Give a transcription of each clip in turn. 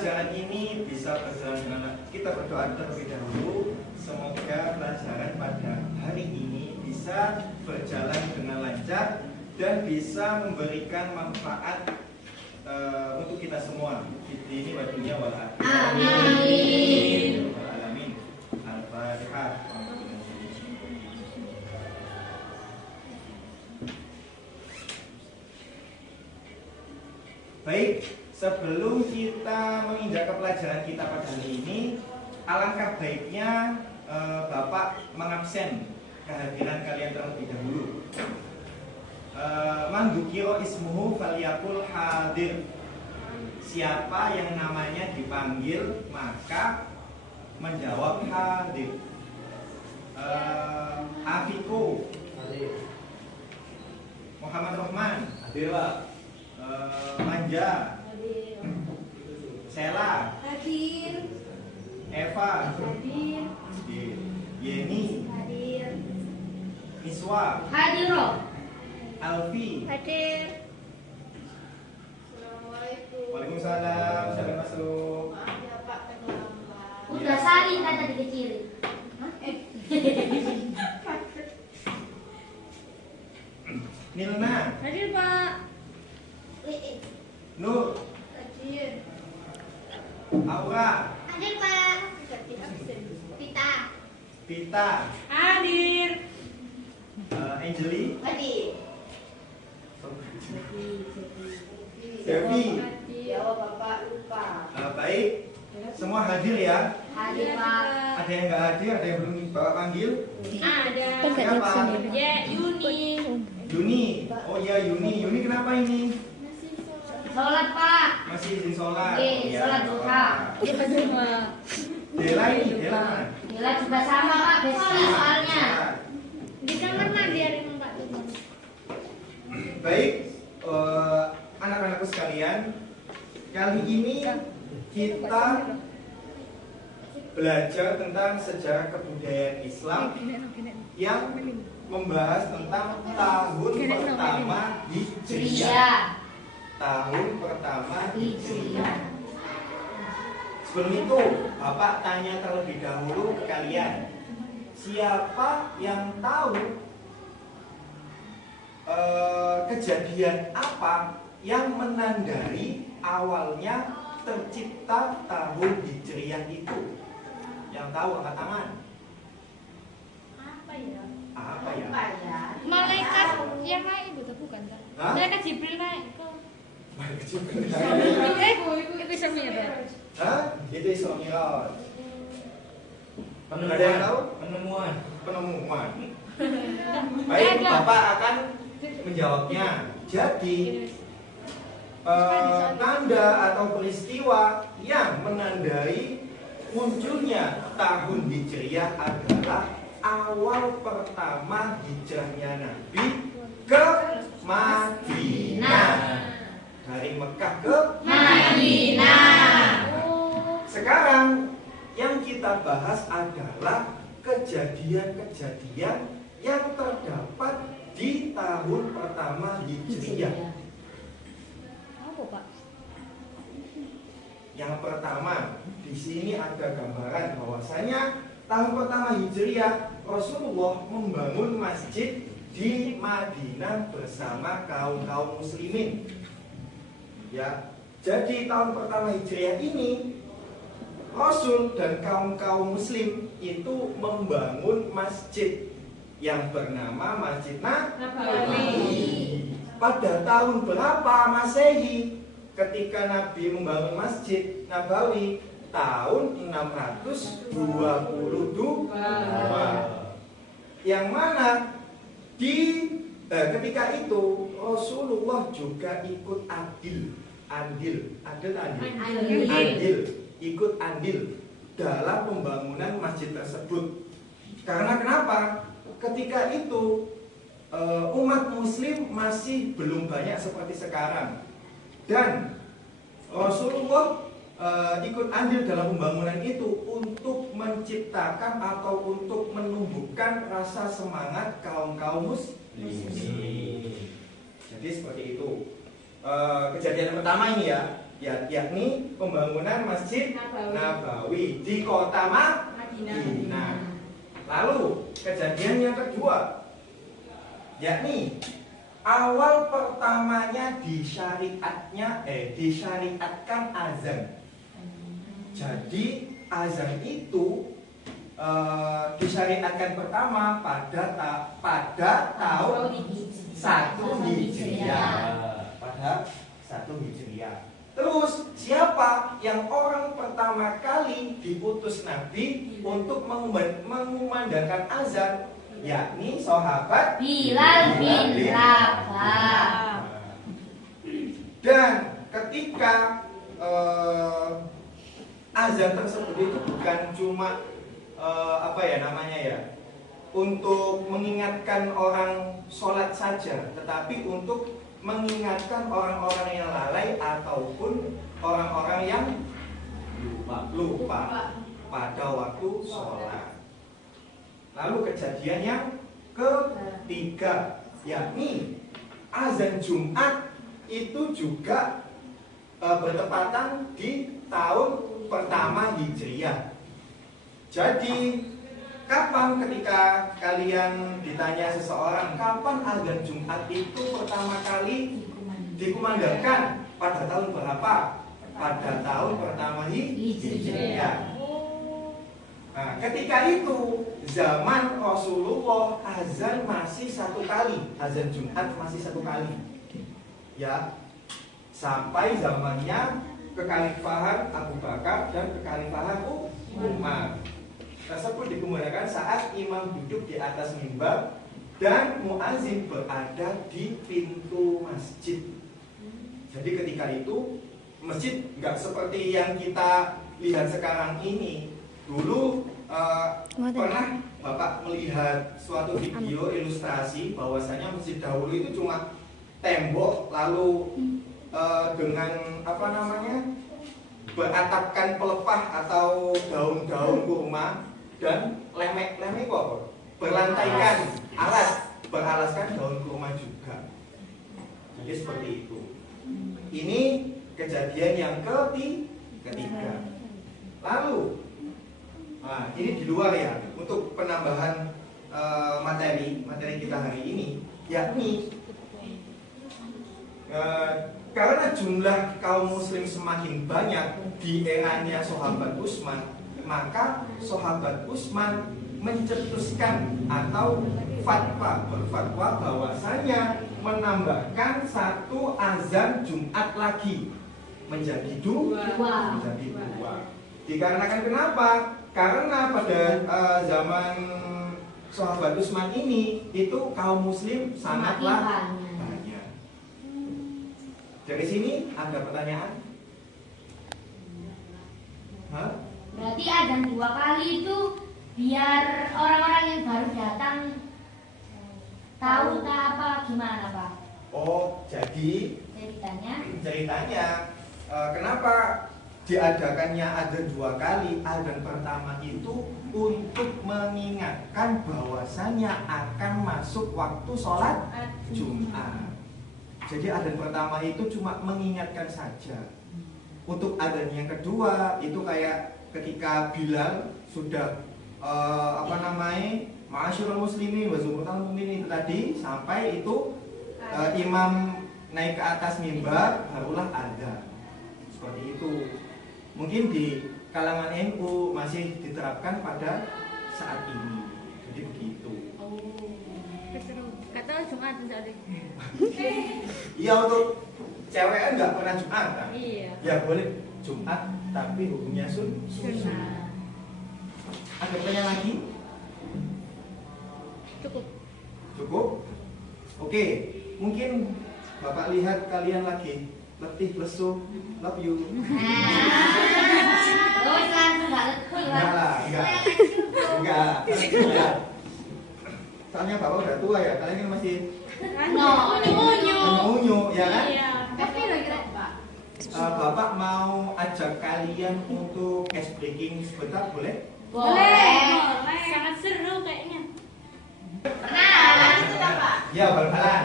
pelajaran ini bisa berjalan dengan kita berdoa terlebih dahulu. Semoga pelajaran pada hari ini bisa berjalan dengan lancar dan bisa memberikan manfaat untuk kita semua. Ini wadunya wal akhirah. Amin. Alamin. Al-Fatihah. Baik, sebelum kita menginjak ke pelajaran kita pada hari ini, alangkah baiknya Bapak mengabsen kehadiran kalian terlebih dahulu. Man dzukira ismuhu falyaqul hadir. Siapa yang namanya dipanggil maka menjawab hadir. Afiko hadir. Muhammad Rahman hadir, Pak. Manja hadir. Sela hadir. Eva hadir. Yeni hadir. Iswa hadir. Alfi hadir. Assalamualaikum. Waalaikumsalam. Siapa masuk? Maaf ya Pak, terlambat. Udah salin kan tadi kecil. Nilna Hadir Pak. Nur Hadir. Aura Hadir Pak. Pita. Pita Hadir. Angeli Hadir. Devi. Jawab Bapak lupa. Baik, semua hadir ya. Hadir Pak. Ada yang nggak hadir, ada yang belum Bapak panggil? Ada. Siapa? Ya Yuni. Yuni. Oh ya Yuni. Yuni kenapa ini? Sholat Pak. Masih izin sholat. Oke, sholat duha. Dela ini, Dela mana? Gila juga sama Pak, besti soalnya. Di kamar mandi ada yang Pak. Baik, anak-anakku sekalian, kali ini kita belajar tentang sejarah kebudayaan Islam yang membahas tentang tahun pertama Hijriah. Tahun pertama Hijriah. Sebelum itu, Bapak tanya terlebih dahulu ke kalian, siapa yang tahu kejadian apa yang menandai awalnya tercipta tahun Hijriah itu? Yang tahu angkat tangan. Apa ya? Apa ya? Malaikat yang naik itu bukan kan? Hah? Malaikat Jibril naik ke. Malaikat Jibril. Itu semuanya Pak. Hah? Itu Isra Mi'raj. Ada yang tahu? Penemuan. Penemuan. Baik, Bapak akan menjawabnya. Jadi tanda atau peristiwa yang menandai munculnya tahun Hijriah adalah awal pertama hijrahnya Nabi ke Madinah. Dari Mekah ke Madinah. Sekarang yang kita bahas adalah kejadian-kejadian yang terdapat di tahun pertama Hijriah. Apa Pak? Yang pertama, di sini ada gambaran bahwasanya tahun pertama Hijriah Rasulullah membangun masjid di Madinah bersama kaum muslimin. Ya, jadi tahun pertama Hijriah ini Rasul dan kaum muslim itu membangun masjid yang bernama Masjid Nabawi. Pada tahun berapa Masehi ketika Nabi membangun Masjid Nabawi? Tahun 622. Yang mana ketika itu Rasulullah juga ikut andil, ikut andil dalam pembangunan masjid tersebut. Karena kenapa? Ketika itu umat muslim masih belum banyak seperti sekarang, dan Rasulullah ikut andil dalam pembangunan itu untuk menciptakan atau untuk menumbuhkan rasa semangat kaum muslimin. Jadi seperti itu. Kejadian pertama ini ya. yakni pembangunan Masjid Nabawi di kota Madinah. Lalu kejadian yang kedua, yakni awal pertamanya disyariatkan azan. Jadi azan itu disyariatkan pertama pada tahun 1 Hijriah. Pada 1 Hijriah. Terus siapa yang orang pertama kali diutus Nabi untuk mengumandangkan azan? Yakni sahabat Bilal bin Rabah. Dan ketika azan tersebut itu bukan cuma untuk mengingatkan orang sholat saja, tetapi untuk mengingatkan orang-orang yang lalai ataupun orang-orang yang lupa pada waktu sholat. Lalu kejadian yang ketiga, yakni azan Jumat itu juga bertepatan di tahun pertama Hijriah. Jadi kapan ketika kalian ditanya seseorang kapan azan Jumat itu pertama kali dikumandangkan, pada tahun berapa? Pada tahun pertama Hijriah. Nah, ketika itu zaman Rasulullah azan masih 1 kali, azan Jumat masih 1 kali, ya, sampai zamannya kekhalifahan Abu Bakar dan kekhalifahan Umar. Tersebut dikumandangkan saat imam duduk di atas mimbar dan muazin berada di pintu masjid. Jadi ketika itu masjid nggak seperti yang kita lihat sekarang ini. Dulu pernah Bapak melihat suatu video ilustrasi bahwasanya masjid dahulu itu cuma tembok lalu dengan beratapkan pelepah atau daun-daun kurma dan lemek kok berlantaikan beralaskan daun kurma juga. Jadi seperti itu. Ini kejadian yang ketiga. Lalu, ini di luar ya, untuk penambahan materi kita hari ini, yakni karena jumlah kaum muslim semakin banyak di eranya sahabat Utsman, maka sahabat Utsman mencetuskan atau berfatwa bahwasanya menambahkan 1 azan Jumat lagi menjadi 2. Dikarenakan kenapa? Karena pada zaman sahabat Utsman ini itu kaum muslim sangatlah banyak. Dari sini ada pertanyaan? Berarti azan 2 kali itu biar orang-orang yang baru datang tahu apa gimana Pak? Oh, jadi ceritanya kenapa diadakannya azan 2 kali? Azan pertama itu untuk mengingatkan bahwasanya akan masuk waktu sholat Jumat. Jadi azan pertama itu cuma mengingatkan saja. Untuk azan yang kedua itu kayak ketika Bilal sudah ma'asyiral muslimin wa zumratal mu'minin itu tadi, sampai itu imam naik ke atas mimbar barulah azan. Seperti itu. Mungkin di kalangan NU masih diterapkan pada saat ini. Jadi begitu. Kata Jumat misalnya. Iya, untuk cewek kan nggak pernah Jumat kan? Iya. Ya boleh Jumat tapi hukumnya sunnah. Ada pertanyaan lagi? Cukup? Oke, mungkin Bapak lihat kalian lagi letih, lesu, love you. Enggak. Soalnya Bapak udah tua ya, kalian kan masih unyu, ya kan? Iya. Tapi lagi Pak. Bapak mau ajak kalian untuk ice breaking sebentar, boleh? Boleh. Sangat seru kayaknya. Ya, bal-balan.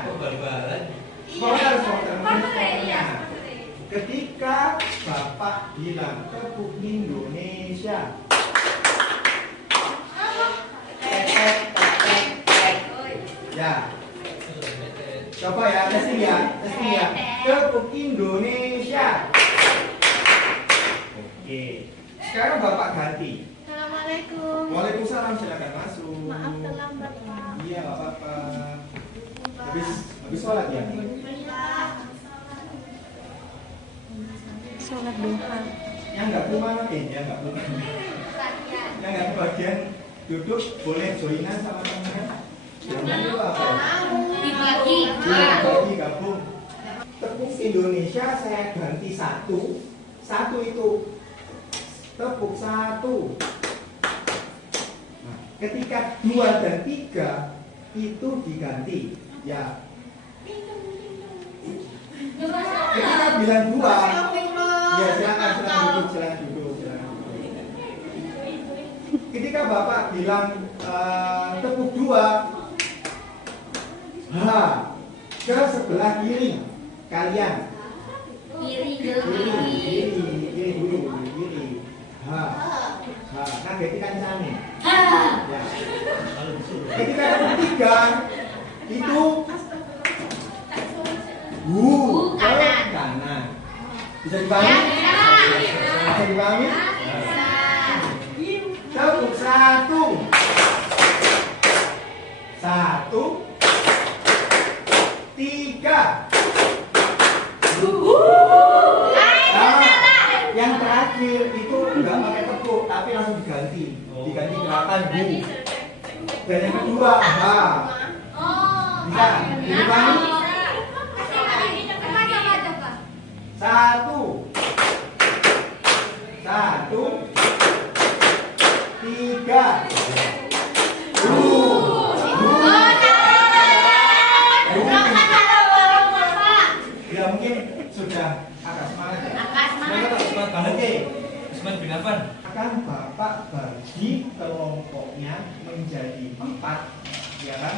Kok bal-balan? Sporter. Iya. ketika Bapak bilang tepuk Indonesia, ya, coba ya, testing ya, tepuk Indonesia. Oke, sekarang Bapak ganti. Assalamualaikum. Waalaikumsalam, silakan masuk. Maaf terlambat, Pak. Iya, nggak apa-apa. Habis sholat ya? Sholat duha. Yang nggak kebagian duduk boleh joinan sama teman-teman. Joinan itu apa ya? Dibagi. Dibagi gabung. Tepuk Indonesia saya ganti satu. Satu itu tepuk satu. Nah, ketika 2 dan 3 itu diganti. Ya. Ketika bilang 2, ya silakan duduk. Ketika Bapak bilang tepuk 2, ke sebelah kiri kalian. Kiri. Kiri dulu. Ngagetin kancane. Ya. Ketika tepuk 3 itu kanan. Bisa dipahami? Bisa dipahami? Tepuk 1. 1 3. Yang terakhir itu nggak pakai tepuk tapi langsung diganti gerakan bu. Dan yang kedua bisa dipahami? 1 3 ya mungkin sudah agak semangat ya. Semangat bin Affan. Akan Bapak bagi kelompoknya menjadi 4, ya kan?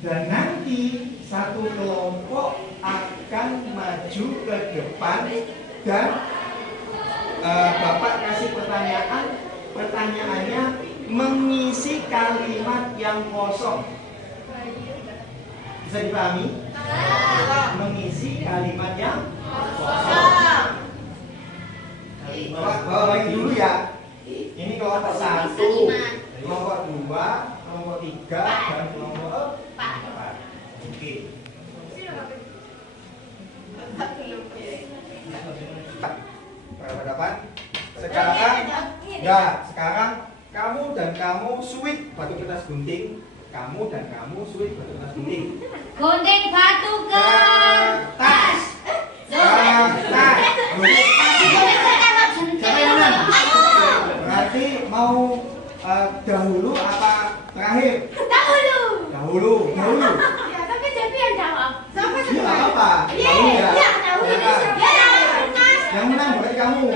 Dan nanti satu kelompok akan maju ke depan dan Bapak kasih pertanyaannya mengisi kalimat yang kosong. Bisa dipahami? Mengisi kalimat yang kosong. Bapak bagi dulu ya. Ini kelompok 1, kelompok 2, kelompok 3, dan kelompok 4. Oke. Berhadapan. Sekarang kamu dan kamu sweet batu kertas gunting. Kamu dan kamu sweet batu kertas gunting. Gunting batu kertas. Berarti mau dahulu apa terakhir? Dahulu. Ya, tapi Devi yang jawab. Sampai Iya, nggak apa-apa. Dahulu ya. dahulu. Yang menang berarti kamu.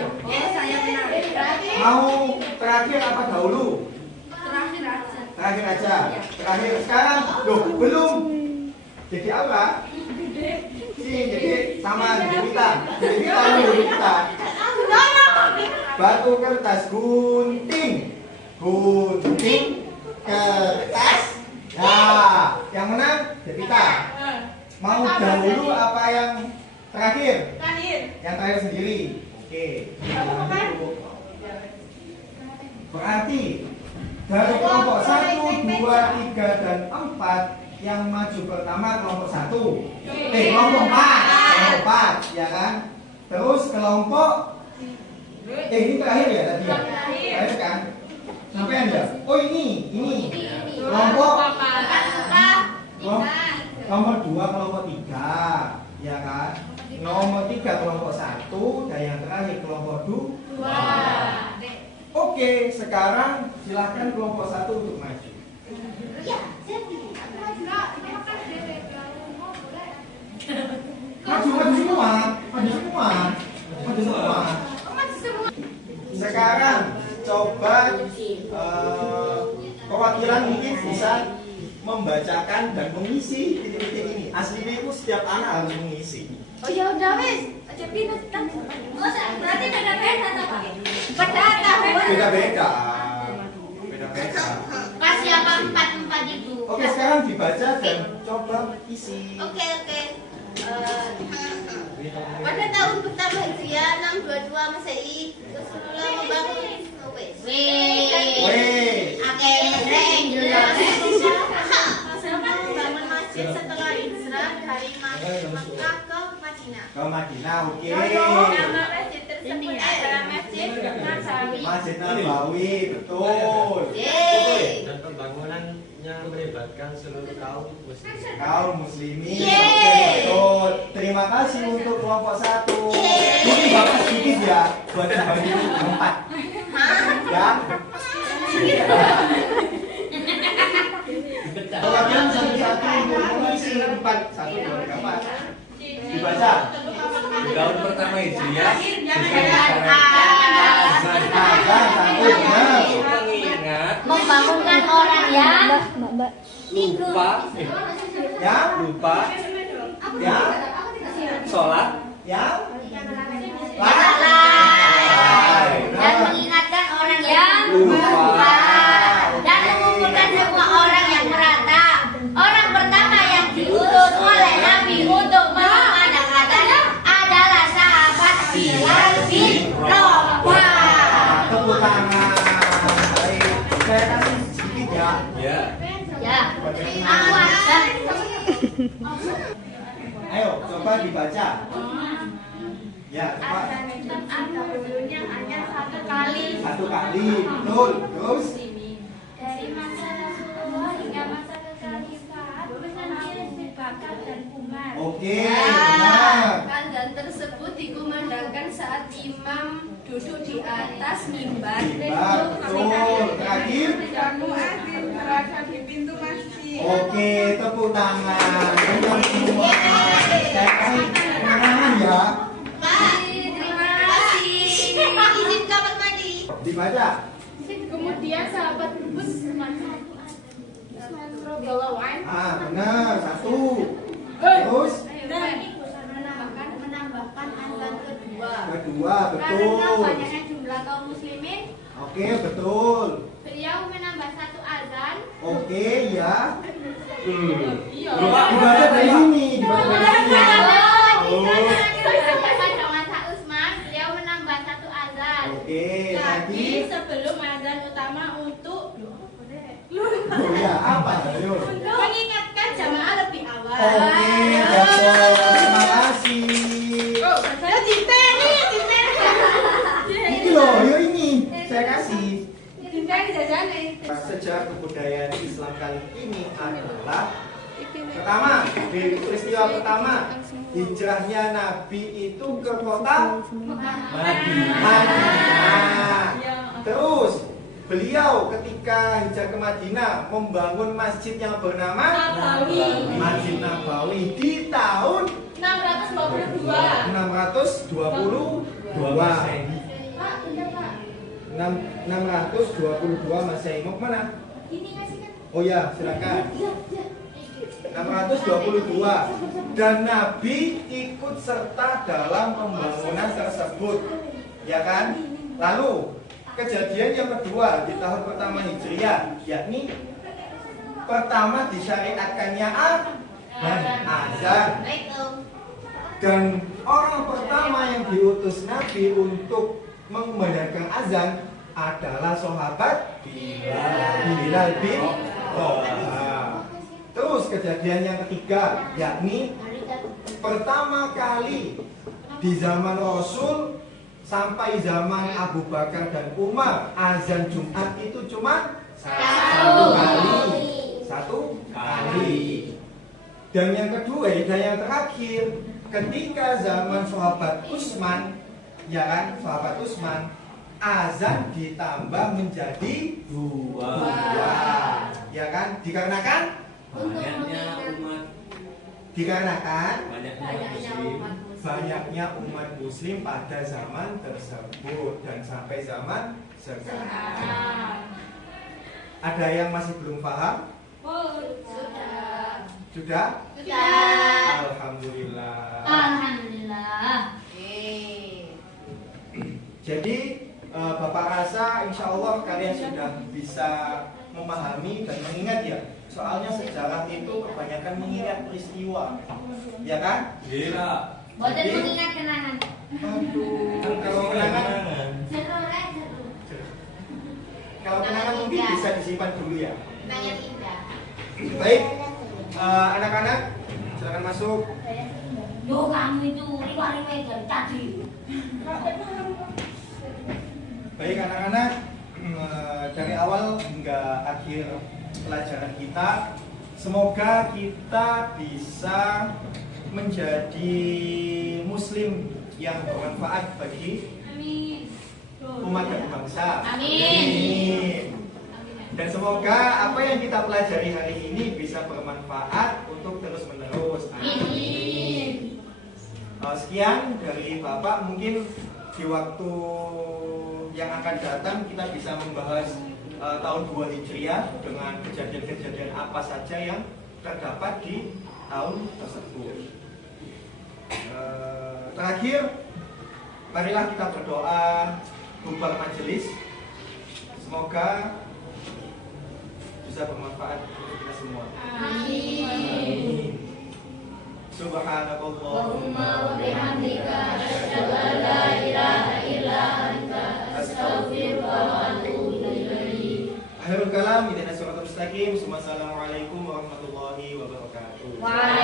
Saya menang. Mau terakhir apa dahulu? Terakhir aja. Terakhir aja. Terakhir sekarang. Loh, belum. Jadi apa? Jadi sama kita. Jadi kita. Batu kertas gunting. Kertas. Nah, yang menang Devita. Mau dahulu apa yang terakhir? Yang terakhir sendiri. Oke. Berarti dari kelompok 1, 2, 3, dan 4 yang maju pertama kelompok 1. Kelompok 4, ya kan? Terus kelompok ini terakhir ya tadi ya? Terakhir kan? Sampai ya? Oh ini kelompok nomor 2 kelompok 3, ya kan? Nomor 3 kelompok 1 dan yang terakhir kelompok 2. Oke, sekarang silahkan kelompok 1 untuk maju. Maju semua. Sekarang coba perwakilan mungkin bisa membacakan dan mengisi titik-titik ini. Aslinya itu setiap anak harus mengisi. Oh ya udah wis. Berarti beda-beda apa? Beda-beda. Beda-beda. Kasih apa empat itu? Oke, sekarang dibaca dan coba isi. Oke. Pada tahun pertama Hijriah 622 Masehi, Rasulullah membangun Weh. Akhirnya jelas. membangun masjid setelah hijrah dari Makkah ke Madinah. Ke Madinah, oke. Nama masjid tersebut adalah Masjid Nabawi. Masjid Nabawi, betul. Yeay. Dan pembangunannya melibatkan seluruh kaum muslim. Kaum muslimin. Yeay. Oke, betul. Terima kasih untuk kelompok 1. Ini Bapak sedikit ya buat dibagi 4. Ya. Perwakilan satu-satu untuk mengisi 4. 1, 2, 3, 4. Dibaca. Di tahun pertama Hijriah, Azan 1, benar. mengingat Membangunkan orang yang lupa Ya. Ya. sholat Ya. salah dan mengingatkan orang yang lupa dan mengumpulkan semua orang yang merata. Orang pertama yang diutus oleh Nabi untuk mengadakan adalah sahabat Bilal bin Rabah. Tepuk tangan. Baik. Saya kasih sedikit ya. ya. Ya, aku aja. Ayo, coba dibaca. Ya, coba. Dulunya hanya satu kali. Satu kali, betul. Terus. Dari masa Rasulullah hingga masa kekhalifahan Abu Bakar dan Umar. Oke, benar. Azan tersebut dikumandangkan saat imam duduk di atas mimbar. Betul. Terakhir. Dan muadzin berada di pintu masjid. Oke, tepuk tangan. Benar semua. Saya kasih kemenangan ya. Terima kasih. Izin kamar mandi. Dibaca. Kemudian sahabat Usman radhiyallahu anhu Ah, benar. 1. Terus. menambahkan azan kedua. Kedua, Karena betul. banyaknya jumlah kaum muslimin, Oke, betul. beliau menambah satu azan. Oke, ya. Lupa. Dibaca dari sini. Dibaca dari sini. Pada masa Utsman, beliau menambah satu azan. Oke, Tadi tadi. sebelum azan utama untuk Oh ya, apa? Ayo. mengingatkan jamaah lebih awal. Oke, betul. Terima kasih. Saya cinta nih, cinta. Ini loh, yuk ini. Saya kasih. Cinta jajane. Sejarah kebudayaan Islam kali ini adalah pertama, di peristiwa pertama, hijrahnya Nabi itu ke kota Madinah. Terus beliau ketika hijrah ke Madinah membangun masjid yang bernama Masjid Nabawi di tahun 622. 622. Pak, bentar Pak. 622 Masehi. Mau kemana? Ini ngasih kan? Oh ya, silakan. 622 dan Nabi ikut serta dalam pembangunan tersebut, ya kan? Lalu kejadian yang kedua di tahun pertama Hijriah, yakni pertama disyariatkannya azan, dan orang pertama yang diutus Nabi untuk membenarkan azan adalah sahabat Bilal bin Rabah. Terus kejadian yang ketiga, yakni pertama kali di zaman Rasul sampai zaman Abu Bakar dan Umar, azan Jumat itu cuma satu kali. Dan yang kedua dan yang terakhir, ketika zaman sahabat Utsman, ya kan, sahabat Utsman, azan ditambah menjadi dua, ya kan, dikarenakan banyaknya umat muslim pada zaman tersebut dan sampai zaman sekarang. Ada yang masih belum paham? Sudah. Sudah? Sudah. Alhamdulillah. Alhamdulillah. Jadi Bapak rasa insya Allah kalian sudah bisa memahami dan mengingat ya. Soalnya sejarah itu kebanyakan mengingat peristiwa, ya kan? Iya. Boten Jadi- mengingat kenangan. Aduh, kalau kenangan mungkin bisa disimpan dulu ya. Banyak indah. Baik, anak-anak silakan masuk. Yo kamu itu riwa-riwa dari tadi. Baik anak-anak, dari awal hingga akhir pelajaran kita, semoga kita bisa menjadi muslim yang bermanfaat bagi umat dan bangsa. Amin. Dan semoga apa yang kita pelajari hari ini bisa bermanfaat untuk terus menerus. Amin. Sekian dari Bapak, mungkin di waktu yang akan datang kita bisa membahas tahun 2 Hijriah dengan kejadian-kejadian apa saja yang terdapat di tahun tersebut. Terakhir, marilah kita berdoa bubar majelis. Semoga bisa bermanfaat untuk kita semua. Amin. Subhanakallahumma wa bihamdika asyhadu an la ilaha illa anta astaghfiruka wa atubu ilaik. Akhirul kalam, idana suratul mustaqim. Assalamualaikum warahmatullahi wabarakatuh. Waalaikumsalam.